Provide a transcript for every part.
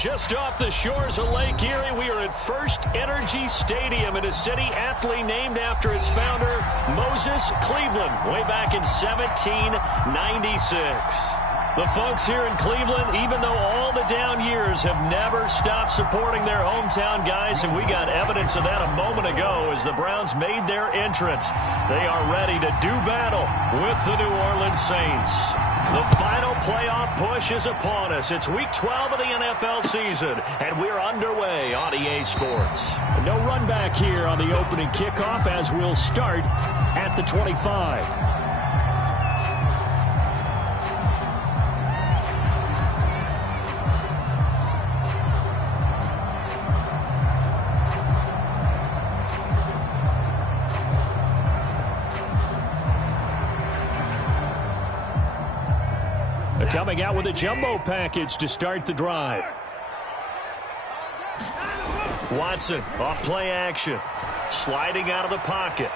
Just off the shores of Lake Erie, we are at First Energy Stadium in a city aptly named after its founder, Moses Cleveland, way back in 1796. The folks here in Cleveland, even though all the down years, have never stopped supporting their hometown guys, and we got evidence of that a moment ago as the Browns made their entrance. They are ready to do battle with the New Orleans Saints. The final playoff push is upon us. It's Week 12 of the NFL season, and we're underway on EA Sports. No run back here on the opening kickoff as we'll start at the 25. Coming out with a jumbo package to start the drive. Watson off play action. Sliding out of the pocket.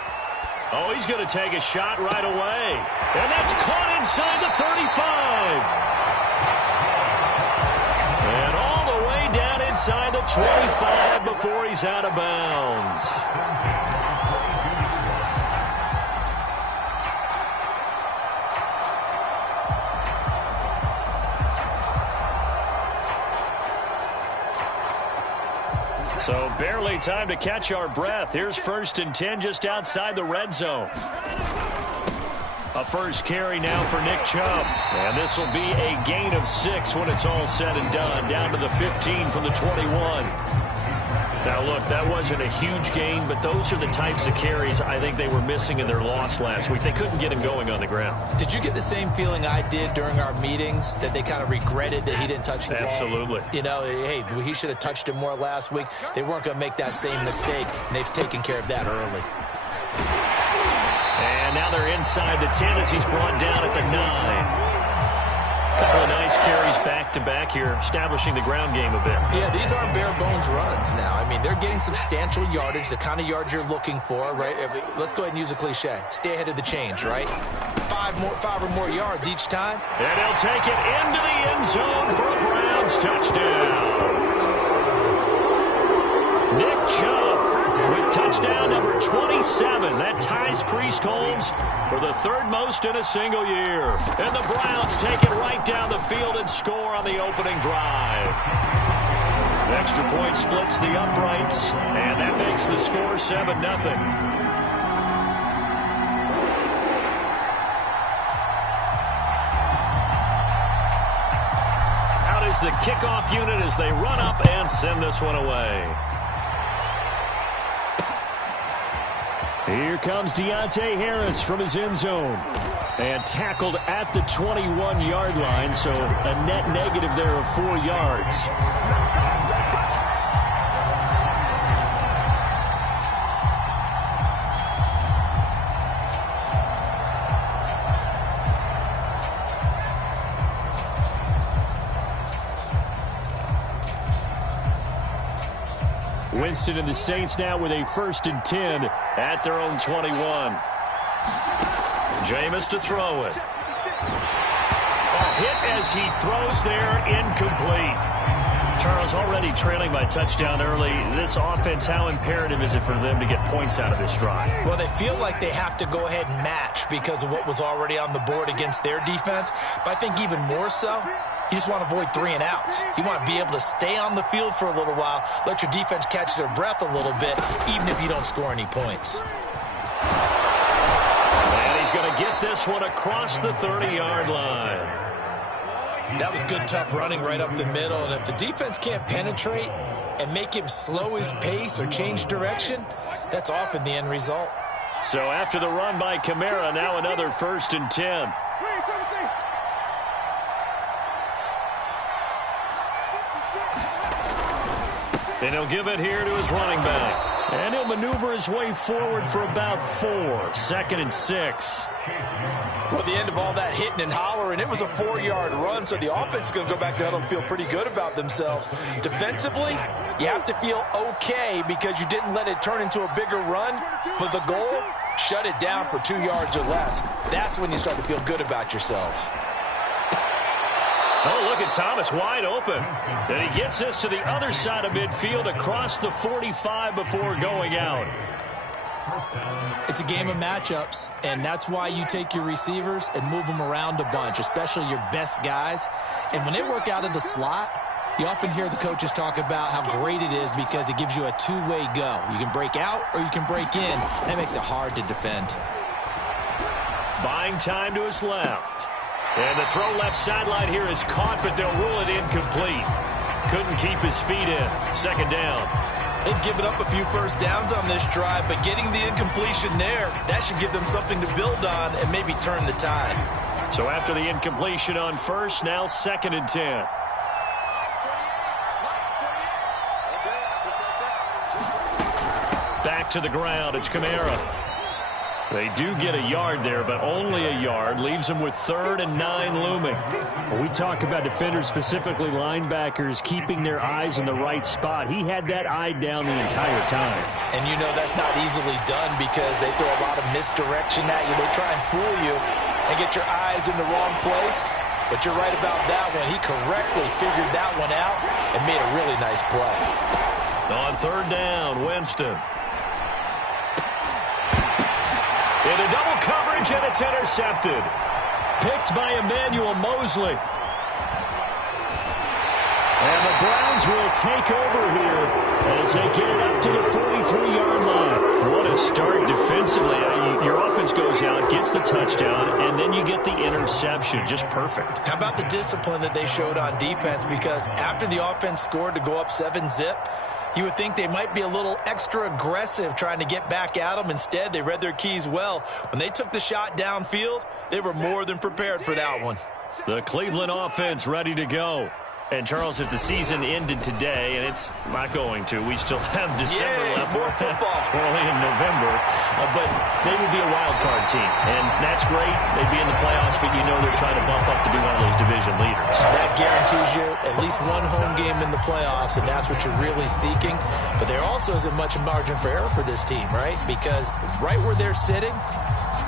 Oh, he's going to take a shot right away. And that's caught inside the 35. And all the way down inside the 25 before he's out of bounds. So barely time to catch our breath. Here's 1st and 10 just outside the red zone. A first carry now for Nick Chubb. And this will be a gain of 6 when it's all said and done. Down to the 15 from the 21. Now, look, that wasn't a huge gain, but those are the types of carries I think they were missing in their loss last week. They couldn't get him going on the ground. Did you get the same feeling I did during our meetings, that they kind of regretted that he didn't touch the ball? Absolutely. You know, hey, he should have touched it more last week. They weren't going to make that same mistake, and they've taken care of that early. And now they're inside the 10 as he's brought down at the 9. Couple of nice carries back-to-back here, establishing the ground game a bit. Yeah, these aren't bare-bones runs now. I mean, they're getting substantial yardage, the kind of yards you're looking for, right? Let's go ahead and use a cliche. Stay ahead of the change, right? 5 or more yards each time. And he'll take it into the end zone for a Browns touchdown. Nick Chubb with touchdown number 27. That ties Priest Holmes for the 3rd most in a single year. And the Browns take it right down the field and score on the opening drive. The extra point splits the uprights, and that makes the score 7-0. Out is the kickoff unit as they run up and send this one away. Here comes Deontay Harris from his end zone. And tackled at the 21-yard line, so a net negative there of 4 yards. Winston and the Saints now with a 1st and 10 at their own 21. Jameis to throw it. A hit as he throws there, incomplete. Charles, already trailing by touchdown early. This offense, how imperative is it for them to get points out of this drive? Well, they feel like they have to go ahead and match because of what was already on the board against their defense. But I think even more so, you just want to avoid 3 and outs. You want to be able to stay on the field for a little while, let your defense catch their breath a little bit, even if you don't score any points. And he's going to get this one across the 30-yard line. That was good, tough running right up the middle. And if the defense can't penetrate and make him slow his pace or change direction, that's often the end result. So after the run by Kamara, now another 1st and 10. And he'll give it here to his running back. And he'll maneuver his way forward for about 4. 2nd and 6. Well, the end of all that hitting and hollering, it was a 4-yard run, so the offense is going to go back to huddle and feel pretty good about themselves. Defensively, you have to feel okay because you didn't let it turn into a bigger run, but the goal, shut it down for 2 yards or less. That's when you start to feel good about yourselves. Oh, look at Thomas wide open. And he gets this to the other side of midfield across the 45 before going out. It's a game of matchups, and that's why you take your receivers and move them around a bunch, especially your best guys. And when they work out of the slot, you often hear the coaches talk about how great it is because it gives you a two-way go. You can break out or you can break in. That makes it hard to defend. Buying time to his left. And the throw left sideline here is caught, but they'll rule it incomplete. Couldn't keep his feet in. Second down. They've given up a few first downs on this drive, but getting the incompletion there, that should give them something to build on and maybe turn the tide. So after the incompletion on first, now 2nd and 10. Back to the ground, it's Kamara. They do get a yard there, but only a yard. Leaves them with 3rd and 9 looming. When we talk about defenders, specifically linebackers, keeping their eyes in the right spot. He had that eye down the entire time. And you know that's not easily done because they throw a lot of misdirection at you. They try and fool you and get your eyes in the wrong place. But you're right about that one. He correctly figured that one out and made a really nice play. On 3rd down, Winston. Into double coverage, and it's intercepted. Picked by Emmanuel Mosley. And the Browns will take over here as they get it up to the 43-yard line. What a start defensively. Your offense goes out, gets the touchdown, and then you get the interception. Just perfect. How about the discipline that they showed on defense? Because after the offense scored to go up 7-zip, you would think they might be a little extra aggressive trying to get back at them. Instead, they read their keys well. When they took the shot downfield, they were more than prepared for that one. The Cleveland offense ready to go. And, Charles, if the season ended today, and it's not going to, we still have December left. More football. Early in November. But they would be a wild card team. And that's great. They'd be in the playoffs, but you know they're trying to bump up to be one of those division leaders. That guarantees you at least one home game in the playoffs, and that's what you're really seeking. But there also isn't much margin for error for this team, right? Because right where they're sitting,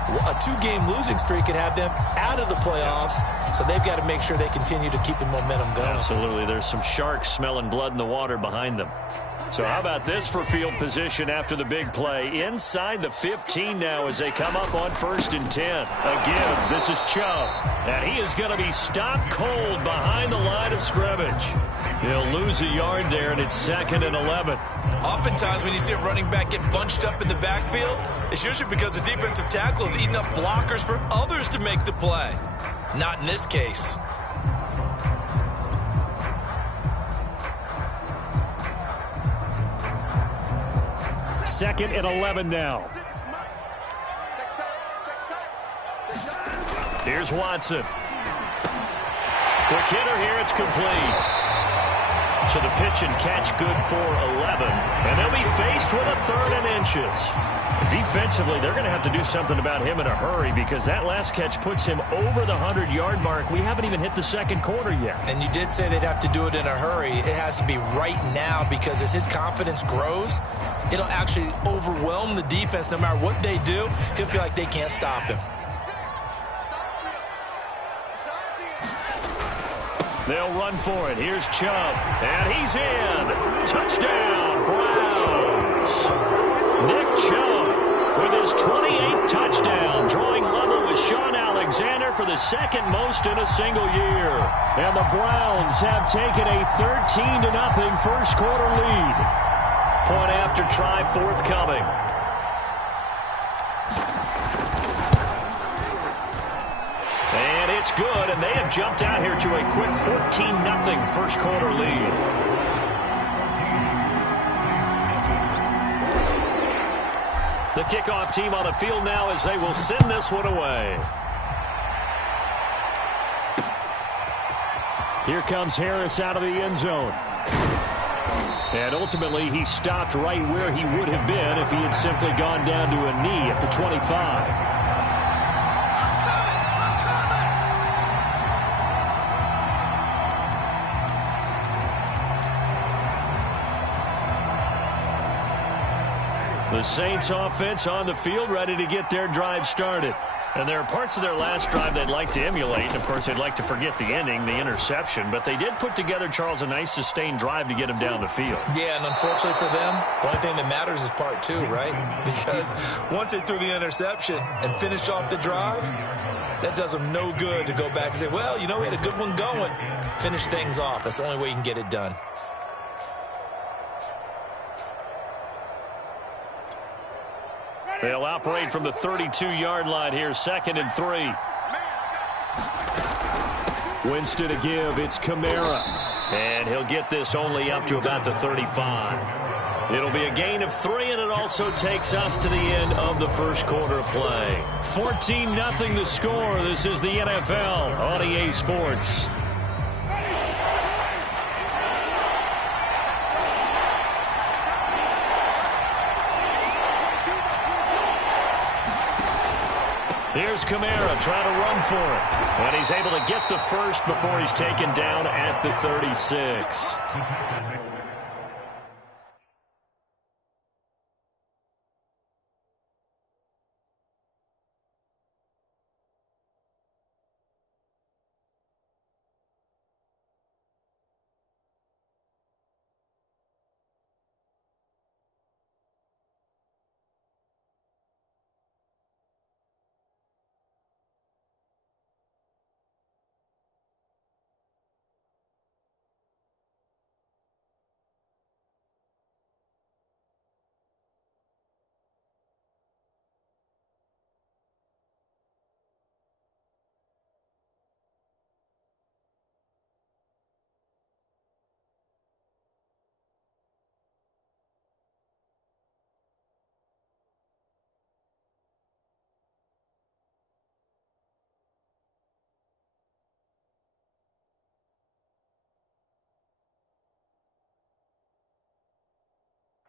a 2-game losing streak could have them out of the playoffs, so they've got to make sure they continue to keep the momentum going. Absolutely. There's some sharks smelling blood in the water behind them. So how about this for field position after the big play? Inside the 15 now as they come up on 1st and 10. Again, this is Chubb. And he is going to be stopped cold behind the line of scrimmage. He'll lose a yard there, and it's 2nd and 11. Oftentimes when you see a running back get bunched up in the backfield, it's usually because the defensive tackle is eating up blockers for others to make the play. Not in this case. Second and 11 now. Here's Watson. Quick hitter here, it's complete. So the pitch and catch good for 11. And they'll be faced with a 3rd and inches. Defensively, they're going to have to do something about him in a hurry because that last catch puts him over the 100-yard mark. We haven't even hit the 2nd quarter yet. And you did say they'd have to do it in a hurry. It has to be right now because as his confidence grows, it'll actually overwhelm the defense. No matter what they do, he'll feel like they can't stop him. They'll run for it. Here's Chubb. And he's in. Touchdown, Browns. Nick Chubb with his 28th touchdown, drawing level with Sean Alexander for the 2nd most in a single year. And the Browns have taken a 13-0 first quarter lead. Point after try forthcoming. And it's good, and they have jumped out here to a quick 14-0 first quarter lead. The kickoff team on the field now as they will send this one away. Here comes Harris out of the end zone. And ultimately, he stopped right where he would have been if he had simply gone down to a knee at the 25. The Saints offense on the field ready to get their drive started. And there are parts of their last drive they'd like to emulate. And, of course, they'd like to forget the ending, the interception. But they did put together, Charles, a nice sustained drive to get him down the field. Yeah, and unfortunately for them, the only thing that matters is part two, right? Because once they threw the interception and finished off the drive, that does them no good to go back and say, well, you know, we had a good one going. Finish things off. That's the only way you can get it done. They'll operate from the 32-yard line here, 2nd and 3. Winston to give. It's Kamara. And he'll get this only up to about the 35. It'll be a gain of 3, and it also takes us to the end of the first quarter of play. 14-0 the score. This is the NFL on EA Sports. Here's Kamara trying to run for it. And he's able to get the first before he's taken down at the 36.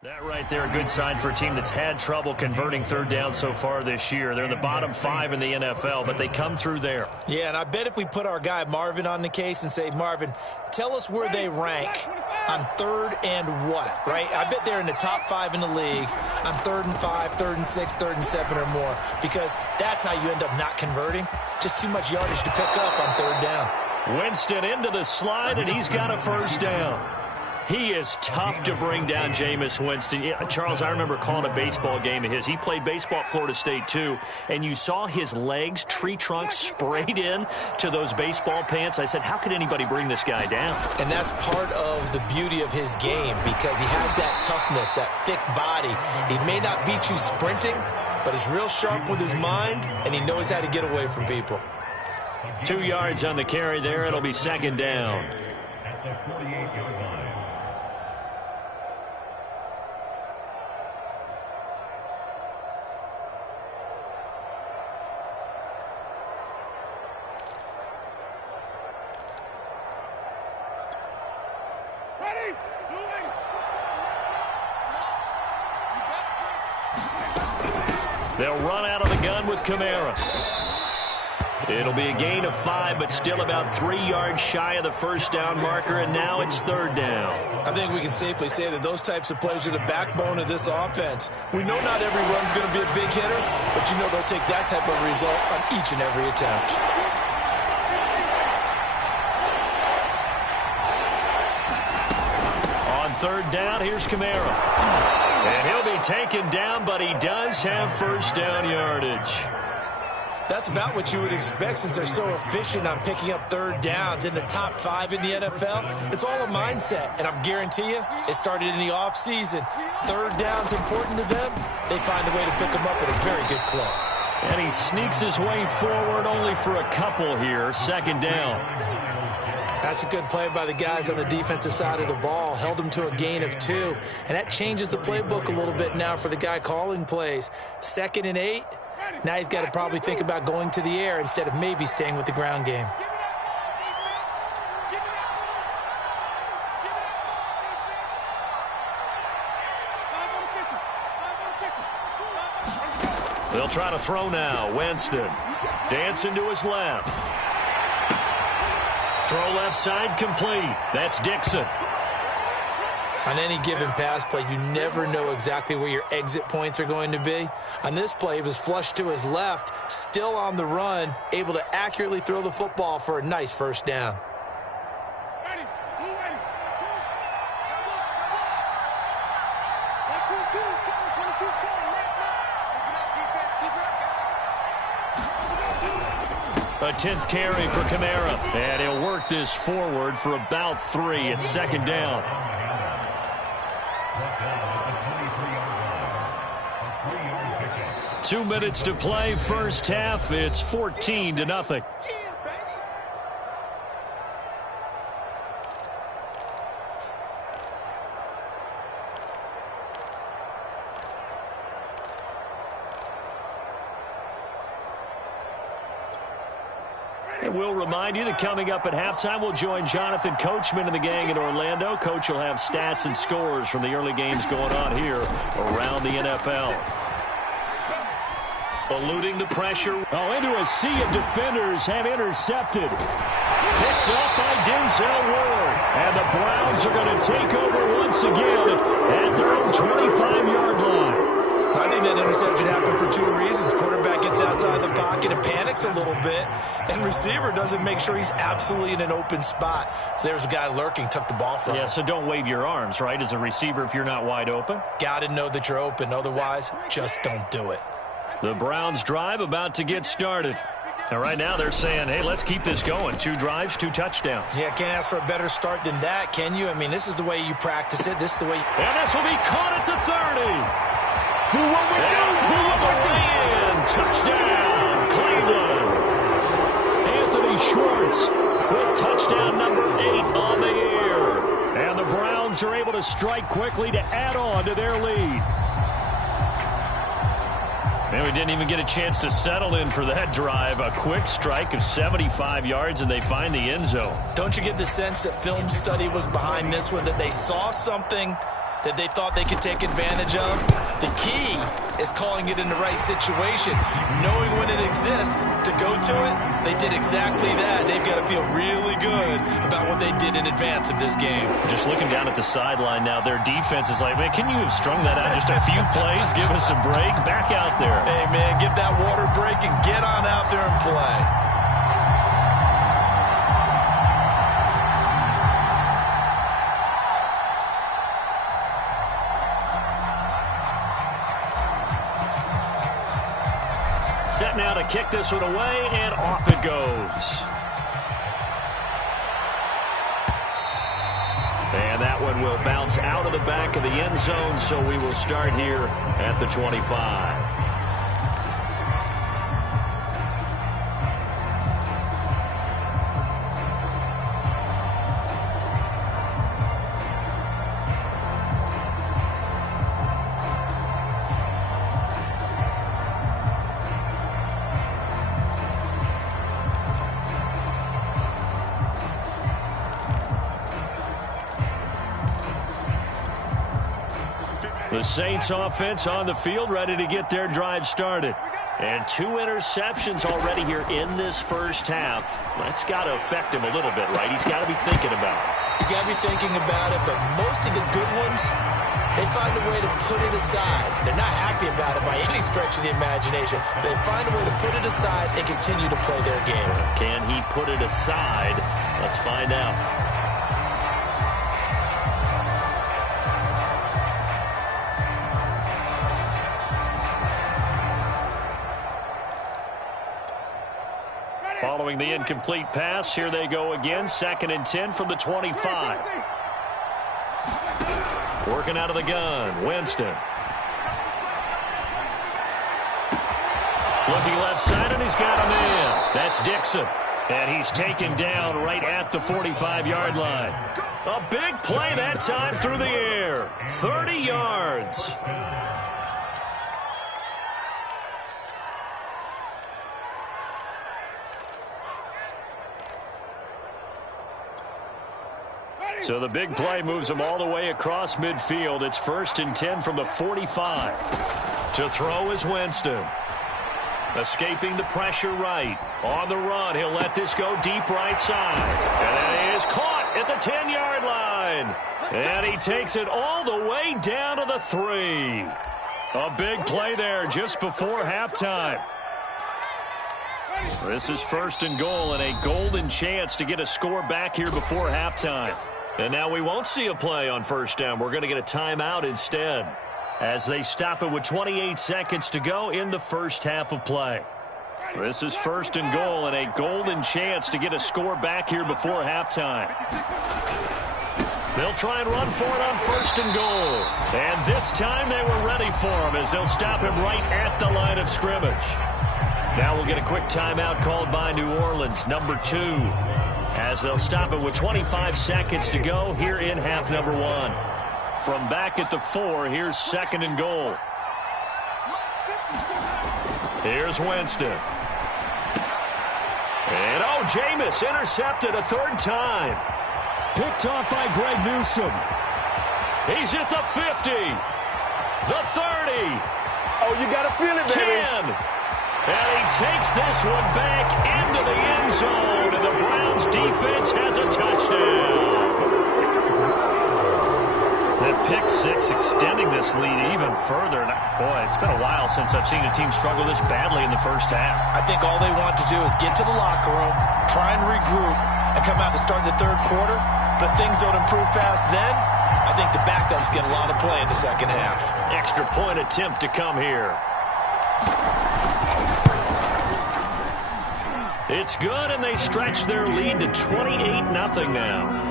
That right there, a good sign for a team that's had trouble converting third down so far this year. They're in the bottom 5 in the NFL, but they come through there. Yeah, and I bet if we put our guy Marvin on the case and say, Marvin, tell us where they rank on 3rd and what, right? I bet they're in the top 5 in the league on 3rd and 5, 3rd and 6, 3rd and 7 or more, because that's how you end up not converting. Just too much yardage to pick up on 3rd down. Winston into the slide, and he's got a first down. He is tough to bring down, Jameis Winston. Yeah, Charles, I remember calling a baseball game of his. He played baseball at Florida State, too, and you saw his legs, tree trunks sprayed in to those baseball pants. I said, how could anybody bring this guy down? And that's part of the beauty of his game, because he has that toughness, that thick body. He may not beat you sprinting, but he's real sharp with his mind, and he knows how to get away from people. 2 yards on the carry there. It'll be 2nd down. At the 48-yard line. They'll run out of the gun with Kamara. It'll be a gain of 5, but still about 3 yards shy of the first down marker, and now it's 3rd down. I think we can safely say that those types of plays are the backbone of this offense. We know not every run's going to be a big hitter, but you know they'll take that type of result on each and every attempt. On 3rd down, here's Kamara. And he'll be taken down, but he does have first down yardage. That's about what you would expect since they're so efficient on picking up 3rd downs in the top 5 in the NFL. It's all a mindset, and I guarantee you it started in the offseason. 3rd down's important to them. They find a way to pick them up at a very good clip. And he sneaks his way forward only for a couple here. 2nd down. That's a good play by the guys on the defensive side of the ball. Held them to a gain of 2. And that changes the playbook a little bit now for the guy calling plays. 2nd and 8. Now he's got to probably think about going to the air instead of maybe staying with the ground game. They'll try to throw now. Winston dancing to his left. Throw left side complete. That's Dixon. On any given pass play, you never know exactly where your exit points are going to be. On this play, he was flushed to his left, still on the run, able to accurately throw the football for a nice first down. A 10th carry for Kamara. And he'll work this forward for about 3 at second down. 2 minutes to play, first half. It's 14-0. And we'll remind you that coming up at halftime, we'll join Jonathan Coachman and the gang in Orlando. Coach will have stats and scores from the early games going on here around the NFL. Eluding the pressure. Oh, into a sea of defenders and intercepted. Picked up by Denzel Ward. And the Browns are going to take over once again at their own 25-yard line. I think that interception happened for 2 reasons. Quarterback gets outside the pocket and panics a little bit, and receiver doesn't make sure he's absolutely in an open spot. So there's a guy lurking, took the ball from him. Yeah, so don't wave your arms, right, as a receiver if you're not wide open. Got to know that you're open. Otherwise, just don't do it. The Browns drive about to get started. And right now they're saying, hey, let's keep this going. 2 drives, 2 touchdowns. Yeah, can't ask for a better start than that, can you? I mean, this is the way you practice it. This is the way. And this will be caught at the 30. Who will in? Touchdown, Cleveland. Anthony Schwartz with touchdown number 8 on the year. And the Browns are able to strike quickly to add on to their lead. And we didn't even get a chance to settle in for that drive. A quick strike of 75 yards, and they find the end zone. Don't you get the sense that film study was behind this one, that they saw something that they thought they could take advantage of? The key is calling it in the right situation, knowing when it exists to go to it. They did exactly that. They've got to feel really good about what they did in advance of this game. Just looking down at the sideline now, their defense is like, man, can you have strung that out just a few plays? Give us a break. Back out there. Hey, man, get that water break and get on out there and play. Set now to kick this one away, and off it goes. And that one will bounce out of the back of the end zone, so we will start here at the 25. The Saints offense on the field, ready to get their drive started. And 2 interceptions already here in this first half. That's got to affect him a little bit, right? He's got to be thinking about it. He's got to be thinking about it, but most of the good ones, they find a way to put it aside. They're not happy about it by any stretch of the imagination. They find a way to put it aside and continue to play their game. Can he put it aside? Let's find out. Following the incomplete pass, here they go again. 2nd and 10 from the 25. Working out of the gun, Winston. Looking left side, and he's got a man. That's Dixon. And he's taken down right at the 45-yard line. A big play that time through the air. 30 yards. So the big play moves him all the way across midfield. It's 1st and 10 from the 45. To throw is Winston. Escaping the pressure right. On the run, he'll let this go deep right side. And it is caught at the 10-yard line. And he takes it all the way down to the 3. A big play there just before halftime. This is 1st and goal and a golden chance to get a score back here before halftime. And now we won't see a play on 1st down. We're going to get a timeout instead as they stop it with 28 seconds to go in the first half of play. This is 1st and goal and a golden chance to get a score back here before halftime. They'll try and run for it on 1st and goal. And this time they were ready for him as they'll stop him right at the line of scrimmage. Now we'll get a quick timeout called by New Orleans, number 2, as they'll stop it with 25 seconds to go here in half number 1. From back at the 4, here's 2nd and goal. Here's Winston. And, Jameis intercepted a 3rd time. Picked off by Greg Newsome. He's at the 50. The 30. Oh, you got to feel it, baby. 10. And he takes this one back into the end zone. And the Browns defense has a touchdown. That pick 6 extending this lead even further. And boy, it's been a while since I've seen a team struggle this badly in the first half. I think all they want to do is get to the locker room, try and regroup, and come out to start the 3rd quarter. But if things don't improve fast then, I think the backups get a lot of play in the second half. Extra point attempt to come here. It's good, and they stretch their lead to 28-0 now.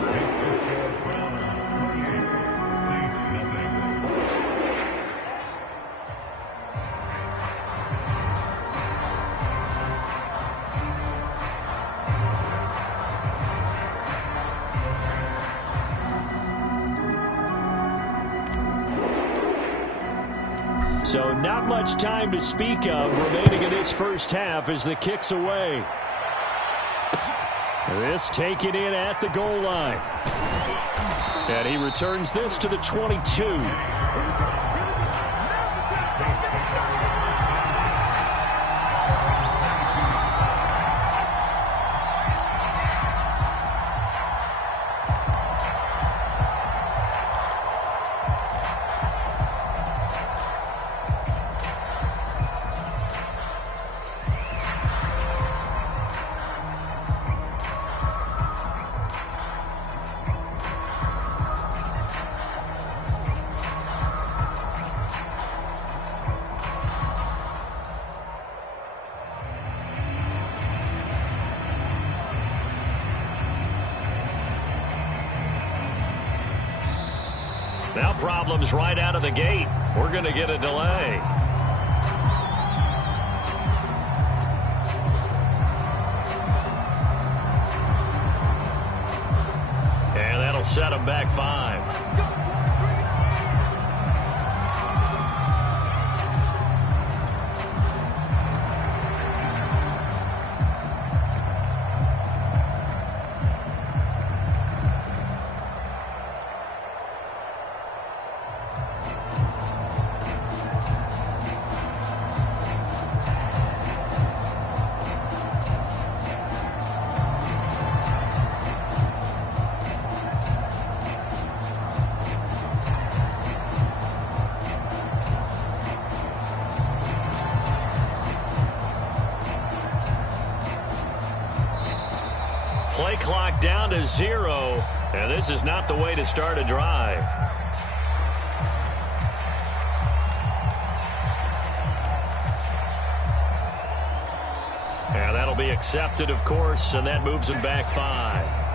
So not much time to speak of remaining in this first half as the kick's away. This taken in at the goal line. And he returns this to the 22. Now problems right out of the gate. We're going to get a delay. And that'll set them back 5. Play clock down to 0, and this is not the way to start a drive. And that'll be accepted, of course, and that moves him back 5.